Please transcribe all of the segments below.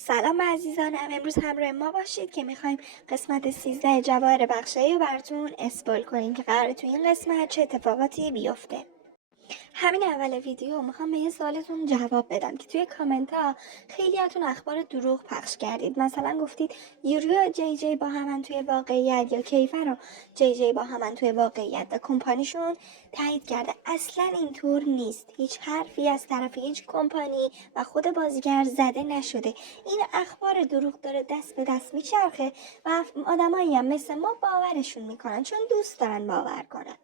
سلام عزیزانم، امروز همراه ما باشید که میخوایم قسمت 13 جواهر بخشایی رو براتون اسپویل کنیم که قراره تو این قسمت چه اتفاقاتی بیفته. همین اول ویدیو میخوام به یه سوالتون جواب بدم که توی کامنت ها خیلیاتون اخبار دروغ پخش کردید. مثلا گفتید یوری و جی جی با همن توی واقعیت، یا کیفر و جی جی با همن توی واقعیت و کمپانیشون تایید کرده. اصلا اینطور نیست. هیچ حرفی از طرف هیچ کمپانی و خود بازیگر زده نشده. این اخبار دروغ داره دست به دست میچرخه و آدمایی هم مثل ما باورشون میکنن چون دوست دارن باور کنن.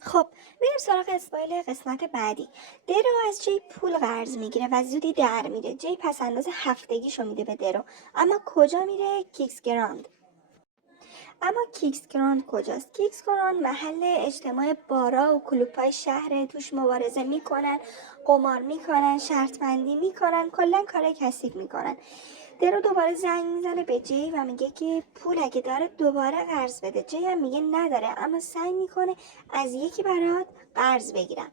خب میریم سراغ اسپایل قسمت بعدی. درو از جی پول قرض میگیره و زودی در میره. جی پس انداز هفتگیشو میده به درو. اما کجا میره؟ کیکس گراند. اما کیکس گراند کجاست؟ کیکس گراند محل اجتماع بارا و کلوب‌های شهر. توش مبارزه میکنن، قمار میکنن، شرط بندی میکنن، کلا کار کثیف میکنن. درو دوباره زنگ میزنه به جی و میگه که پول اگه داره دوباره قرض بده. جی هم میگه نداره، اما سعی میکنه از یکی برات قرض بگیرم.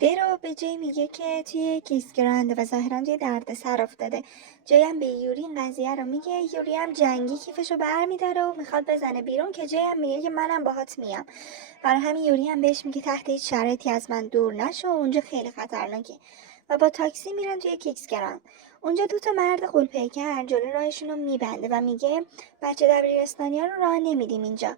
درو به جی میگه که توی کیس گرنده و ظاهرا توی دردسر افتاده. جی هم به یوری این قضیه رو میگه. یوری هم جنگی کیفشو برمیداره و میخواد بزنه بیرون که جی هم میگه که منم باهات میام. برای همین یوری هم بهش میگه تحت هیچ شرایطی از من دور نشو، اونجا خیلی خطرناکه. و با تاکسی میرن توی کیکس گراند. اونجا دوتا مرد غول‌پیکر جلوی راهشون رو میبنده و میگه بچه دبیرستانیا رو راه نمیدیم اینجا.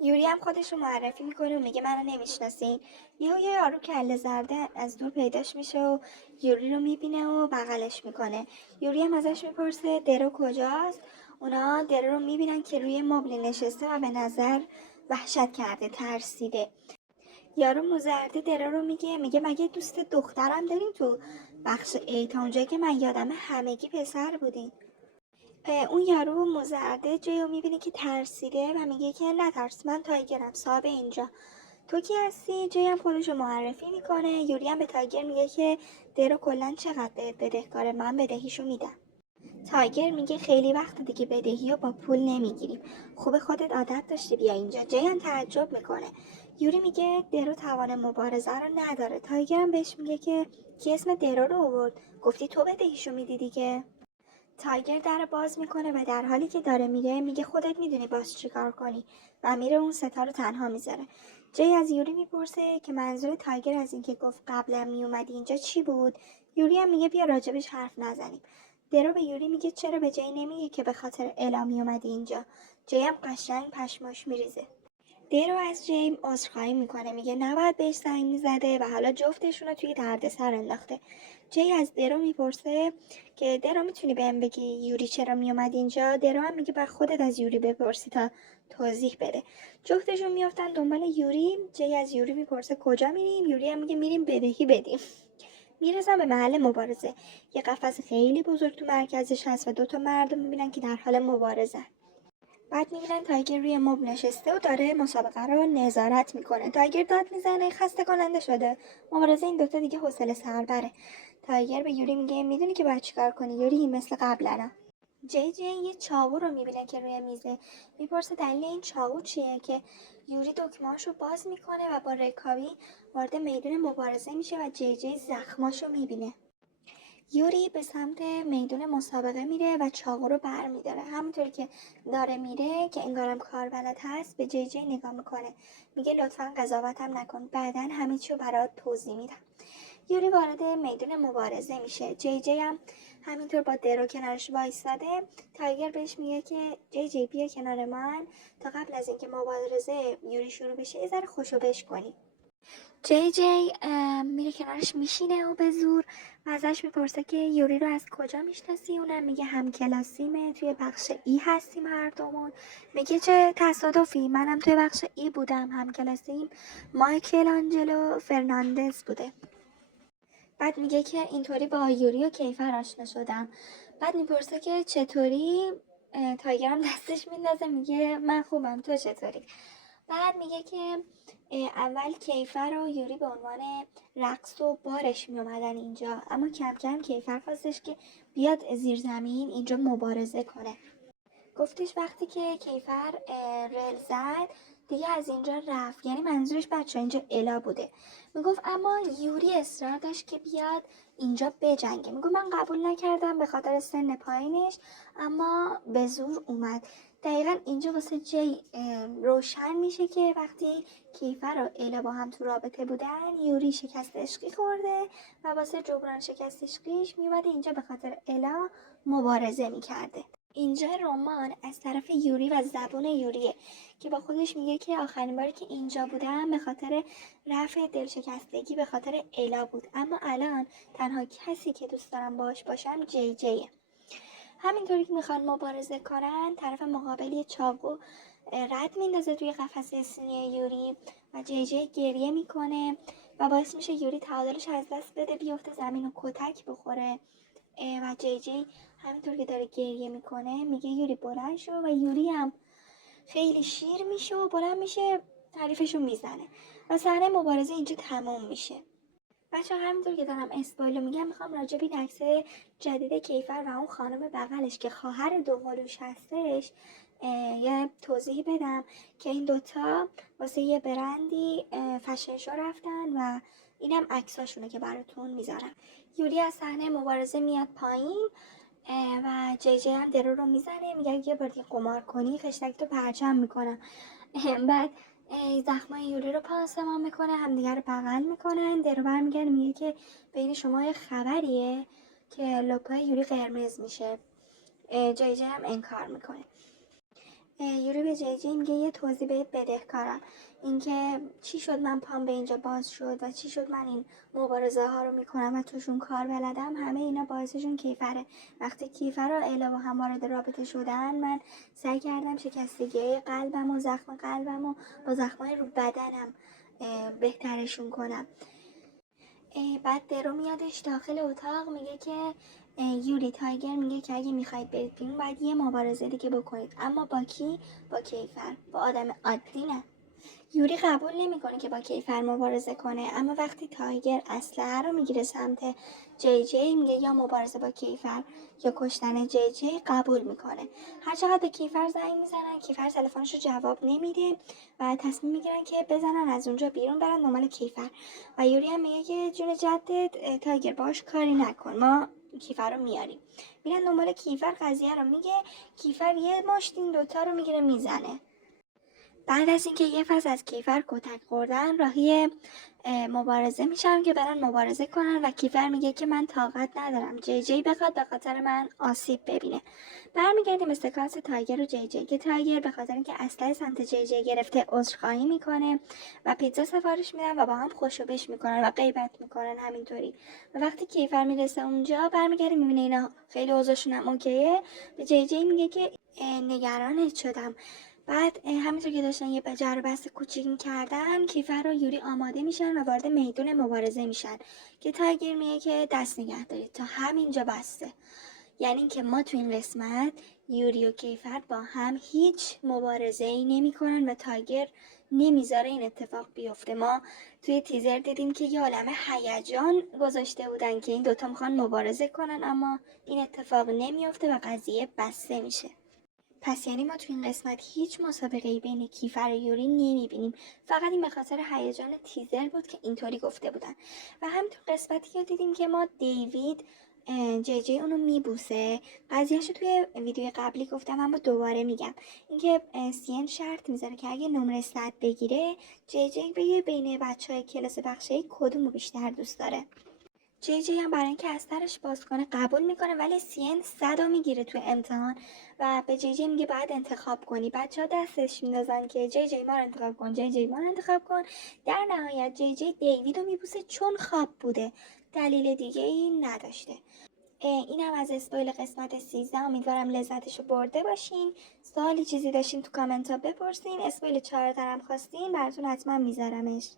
یوری هم خودش رو معرفی میکنه و میگه منو نمیشناسین. یه یارو کله زرده از دور پیداش میشه و یوری رو میبینه و بغلش میکنه. یوری هم ازش میپرسه درو کجاست. اونا درو رو میبینن که روی مبلی نشسته و به نظر وحشت کرده، ترسیده. یارو موزرده درو رو میگه مگه دوست دخترم دارین تو بخش ای؟ تا اونجایی که من یادمه همگی پسر بودین. اون یارو مزرده جیو میبینه که ترسیده و میگه که نترس، من تایگرم، صاحب اینجا. تو کی هستی؟ جی هم خودشو معرفی میکنه. یوری هم به تایگر میگه که درو کلا چقدر بهت بدهکاره، من بدهیشو میدم. تایگر میگه خیلی وقت دیگه بدهی رو با پول نمیگیریم، خوب خودت عادت داشتی بیا اینجا. جی هم تعجب میکنه. یوری میگه درو توان مبارزه رو نداره. تایگر هم بهش میگه که کی اسم درو رو آورد؟ گفتی تو بدهیشو میدی دیگه. تایگر در باز میکنه و در حالی که داره میره میگه خودت میدونی باز چیکار کنی و میره اون ستا رو تنها میذاره. جی از یوری میپرسه که منظور تایگر از اینکه گفت قبلا میومدی اینجا چی بود. یوری هم میگه بیا راجبش حرف نزنیم. درو به یوری میگه چرا به جی نمیگه که به خاطر الا میومدی اینجا. جی هم قشنگ پشماش میریزه. درو از جیم عذرخواهی میکنه، میگه نباید بهش زنگ میزده و حالا جفتشون رو توی دردسر انداخته. جی از درو میپرسه که درو میتونی بهم بگی یوری چرا میومد اینجا. درو هم میگه بر خودت از یوری بپرسی تا توضیح بده. جفتشون میافتن دنبال یوری. جی از یوری میپرسه کجا میریم. یوری هم میگه میریم بدهی بدیم. میرسن به محل مبارزه. یه قفس خیلی بزرگ تو مرکزش هست و دوتا مرد میبینن که در حال مبارزه. بعد میبینن تایگر روی مبل نشسته و داره مسابقه رو نظارت میکنه. تایگر داد میزنه خسته کننده شده، مبارزه این دوتا دیگه حوصله سر بره. تایگر به یوری میگه میدونی که باید چیکار کنی یوری، مثل قبلا. جی جی یه چاقو رو میبینه که روی میزه. میپرسه دلیل این چاقو چیه که یوری دکمه‌هاشو باز میکنه و با رکابی وارد میدون مبارزه میشه و جی جی زخماشو میبینه. یوری به سمت میدون مسابقه میره و چاقو رو بر میداره. همونطوری که داره میره که انگارم کار بلد هست به جی جی نگاه میکنه. میگه لطفا قضاوتم نکن، بعداً همه چیو برات توضیح میدم. یوری وارد میدون مبارزه میشه. جی جی هم همینطور با درو کنارش وایساده. تایگر بهش میگه که جی جی بیا کنار من تا قبل از اینکه مبارزه یوری شروع بشه یه ذره خوشو بش کنی. جی جی میره کنارش میشینه و به زور و ازش میپرسه که یوری رو از کجا میشناسی. اونم میگه هم کلاسیمه، توی بخش ای هستیم هر دومون. میگه چه تصادفی، منم توی بخش ای بودم، هم کلاسیم مایکل آنجلو فرناندز بوده. بعد میگه که اینطوری با یوری و کیفر آشنا شدم. بعد میپرسه که چطوری. تایگرم دستش میندازه میگه من خوبم، تو چطوری؟ بعد میگه که اول کیفر و یوری به عنوان رقص و بارش می اومدن اینجا، اما کم کم کیفر خواستش که بیاد زیر زمین اینجا مبارزه کنه. گفتش وقتی که کیفر رل زد دیگه از اینجا رفت. یعنی منظورش بچه اینجا الا بوده. میگفت اما یوری اصرار داشت که بیاد اینجا بجنگه. میگفت من قبول نکردم به خاطر سن پایینش، اما به زور اومد. دقیقا اینجا واسه جی روشن میشه که وقتی کیفر و الا با هم تو رابطه بودن، یوری شکست عشقی خورده و واسه جبران شکست عشقیش میومده اینجا به خاطر الا مبارزه میکرده. اینجا رمان از طرف یوری و زبون یوریه که با خودش میگه که آخرین باری که اینجا بودم به خاطر رفع دلشکستگی به خاطر الا بود، اما الان تنها کسی که دوست دارم باهاش باشم جی جیه. همینطوری که میخوان مبارزه کنن، طرف مقابلی چاقو رد میندازه توی قفسه سینه یوری و جی جی گریه میکنه و باعث میشه یوری تعادلش از دست بده، بیفته زمین و کتک بخوره و جی جی همینطور که داره گریه میکنه میگه یوری بلند شو و یوری هم خیلی شیر میشه و بلند میشه تعریفشو میزنه و صحنه مبارزه اینجا تموم میشه. بچه همینطور که دارم اسپویلو میگم، میخوام راجع به این عکس جدید کیفر و اون خانم بغلش که خواهر دوقلوش هستش یه توضیحی بدم که این دوتا واسه یه برندی فشن شو رفتن و اینم عکساشونه که براتون میذارم. یوری از صحنه مبارزه میاد پایین و جی جی هم درو رو میزنه، میگه یه بار قمار کنی خشتک رو پرچم میکنم. بعد زخمای یوری رو پانسمان میکنه، همدیگه رو بغل میکنن، درو برمیگرده میگه که بین شما یه خبریه که لپای یوری قرمز میشه. جی جی هم انکار میکنه. یوری به جی جی میگه یه توضیح بهت بدهکارم، اینکه چی شد من پام به اینجا باز شد و چی شد من این مبارزه ها رو میکنم و توشون کار بلدم، همه اینا باعثشون کیفره. وقتی کیفر و الا با هم وارد رابطه شدن، من سعی کردم شکستگی قلبم و زخم قلبم و با زخمای رو بدنم بهترشون کنم. بعد درو میادش داخل اتاق میگه که یوری تایگر میگه که اگه میخواید برید بیرون باید یه مبارزه دیگه بکنید، اما با کی؟ با کیفر، با آدم عادی نه. یوری قبول نمیکنه که با کیفر مبارزه کنه، اما وقتی تایگر اسلحه رو میگیره سمت جی جی میگه یا مبارزه با کیفر یا کشتن جی جی، قبول میکنه. هر چقدر به کیفر زنگ میزنن، کیفر تلفنشو جواب نمیده و تصمیم میگیرن که بزنن از اونجا بیرون برن دنبال کیفر و یوری هم میگه که جون جدت تایگر باش کاری نکن، ما کیفر رو میاریم. میرن دنبال کیفر، قضیه رو میگه، کیفر یه مشت این دوتا رو میگیره میزنه. بعد از اینکه یه فصل از کیفر کتک خوردن، راهی مبارزه میشن که برن مبارزه کنن و کیفر میگه که من طاقت ندارم جی جی بخواد به خاطر من آسیب ببینه. برمیگردیم به سکانس تایگر و جی جی که تایگر به خاطر اینکه اسلحه سمت جی جی گرفته عذرخواهی میکنه و پیتزا سفارش میدن و با هم خوشوبش میکنن و غیبت میکنن همینطوری. و وقتی کیفر میرسه اونجا، برمیگردیم میبینه اینا خیلی اوضاعشون هم اوکیه، به جی جی میگه که نگرانت شدم. بعد همینطور که داشتن یه جر و بحث کوچیک میکردن، کیفر و یوری آماده میشن و وارد میدون مبارزه میشن که تایگر میگه که دست نگه دارید تا همینجا بسته. یعنی که ما تو این قسمت یوری و کیفر با هم هیچ مبارزه ای نمی کنن و تایگر نمیذاره این اتفاق بیفته. ما توی تیزر دیدیم که یه عالمه هیجان گذاشته بودن که این دوتا میخوان مبارزه کنن، اما این اتفاق نمیفته و قضیه بسته میشه. پس یعنی ما تو این قسمت هیچ مسابقه‌ای بین کیفر و یوری نمیبینیم، فقط این به خاطر هیجان تیزر بود که اینطوری گفته بودن. و هم تو قسمتی که دیدیم که ما دیوید جی جی اونو میبوسه، قضیهشو توی ویدیو قبلی گفتم اما دوباره میگم، اینکه سین شرط میذاره که اگه نمره 100 بگیره، جی جی بگه بین بچهای کلاس بخشی کدومو بیشتر دوست داره. جی جی هم برای اینکه از سرش باز کنه قبول میکنه، ولی سین 100 رو میگیره توی امتحان و به جی جی میگه باید انتخاب کنی. بچه ها دستش میندازن که جی جی ما رو انتخاب کن، جی جی ما رو انتخاب کن. در نهایت جی جی دیوید رو میبوسه چون خواب بوده، دلیل دیگه ای نداشته. اینم از اسپویل قسمت 13. امیدوارم لذتشو برده باشین. سوالی چیزی داشتین تو کامنت ها بپرسین. اسپویل 4 هم خواستین براتون حتما میذارمش.